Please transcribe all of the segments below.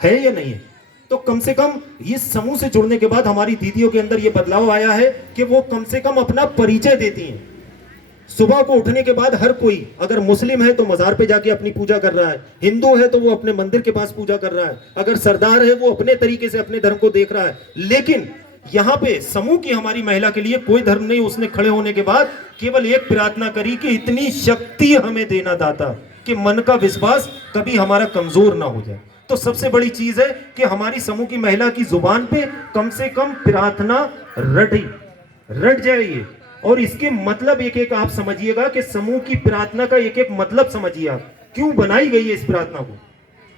है या नहीं है? तो कम से कम इस समूह से जुड़ने के बाद हमारी दीदियों के अंदर यह बदलाव आया है कि वो कम से कम अपना परिचय देती हैं। सुबह को उठने के बाद हर कोई, अगर मुस्लिम है तो मजार पे जाके अपनी पूजा कर रहा है, हिंदू है तो वो अपने मंदिर के पास पूजा कर रहा है, अगर सरदार है वो अपने तरीके से अपने धर्म को देख रहा है। लेकिन यहाँ पे समूह की हमारी महिला के लिए कोई धर्म नहीं। उसने खड़े होने के बाद केवल एक प्रार्थना करी कि इतनी शक्ति हमें देना दाता कि मन का विश्वास कभी हमारा कमजोर ना हो जाए। तो सबसे बड़ी चीज है कि हमारी समूह की महिला की जुबान पे कम से कम प्रार्थना रट जाए। और इसके मतलब एक एक आप समझिएगा कि समूह की प्रार्थना का एक एक मतलब समझिए आप क्यों बनाई गई है इस प्रार्थना को।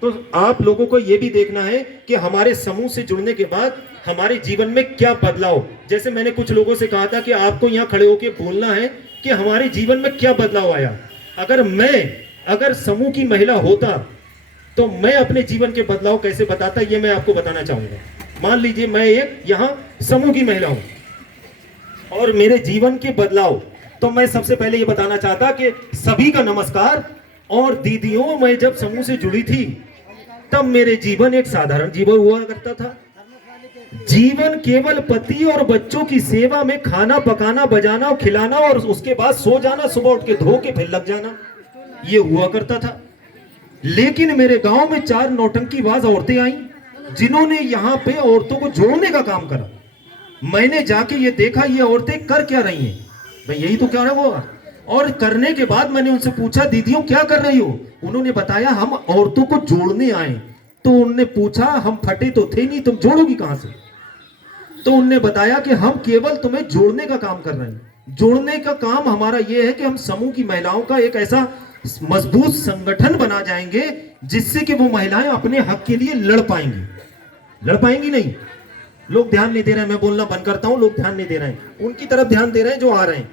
तो आप लोगों को यह भी देखना है कि हमारे समूह से जुड़ने के बाद हमारे जीवन में क्या बदलाव। जैसे मैंने कुछ लोगों से कहा था कि आपको यहां खड़े होकर बोलना है कि हमारे जीवन में क्या बदलाव आया। अगर समूह की महिला होता तो मैं अपने जीवन के बदलाव कैसे बताता, ये मैं आपको बताना चाहूंगा। मान लीजिए मैं एक यहां समूह की महिला हूं और मेरे जीवन के बदलाव, तो मैं सबसे पहले ये बताना चाहता कि सभी का नमस्कार। और दीदियों, मैं जब समूह से जुड़ी थी तब मेरे जीवन एक साधारण जीवन हुआ करता था। जीवन केवल पति और बच्चों की सेवा में खाना पकाना, बजाना और खिलाना और उसके बाद सो जाना, सुबह उठ के धो के फिर लग जाना, ये हुआ करता था। लेकिन मेरे गांव में 4 नौटंकीबाज औरतें आई जिन्होंने यहां पे औरतों को जोड़ने का काम करा। मैंने जाके ये देखा ये औरतें कर क्या रही हैं, भाई यही तो क्या है वो। और करने के बाद मैंने उनसे पूछा, दीदियों क्या कर रही हो? उन्होंने बताया हम औरतों को जोड़ने आए। तो उनने पूछा, हम फटे तो थे नहीं, तुम जोड़ोगी कहां से? तो उनने बताया कि हम केवल तुम्हें जोड़ने का काम कर रहे हैं। जोड़ने का काम हमारा यह है कि हम समूह की महिलाओं का एक ऐसा मजबूत संगठन बना जाएंगे जिससे कि वो महिलाएं अपने हक के लिए लड़ पाएंगी नहीं। लोग ध्यान नहीं दे रहे हैं, मैं बोलना बंद करता हूं। लोग ध्यान नहीं दे रहे हैं, उनकी तरफ ध्यान दे रहे हैं जो आ रहे हैं।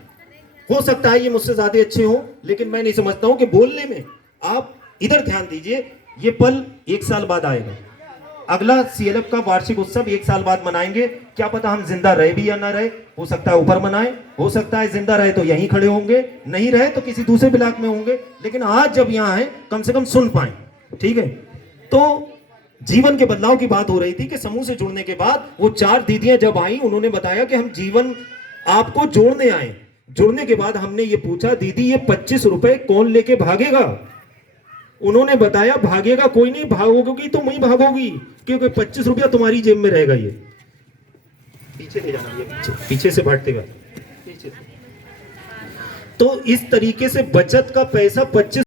हो सकता है ये मुझसे ज्यादा अच्छे हो, लेकिन मैं नहीं समझता हूं कि बोलने में आप इधर ध्यान दीजिए। ये पल 1 साल बाद आएगा। अगला सीएलएफ का वार्षिक उत्सव 1 साल बाद मनाएंगे। क्या पता हम जिंदा रहे भी या ना रहे, हो सकता है ऊपर मनाएं, हो सकता है जिंदा रहे तो यहीं खड़े होंगे, नहीं रहे तो किसी दूसरे ब्लॉक में होंगे। लेकिन आज जब यहां है कम से कम सुन पाए, ठीक है। तो जीवन के बदलाव की बात हो रही थी कि समूह से जुड़ने के बाद वो 4 दीदियां जब आई, उन्होंने बताया कि हम जीवन आपको जोड़ने आए। जुड़ने के बाद हमने ये पूछा, दीदी ये 25 रुपए कौन लेके भागेगा? उन्होंने बताया, भागेगा कोई नहीं, भागोगी तो मैं भागोगी, क्योंकि 25 रुपया तुम्हारी जेब में रहेगा। ये पीछे ले जाना, ये पीछे से भागते हुए पीछे। तो इस तरीके से बचत का पैसा 25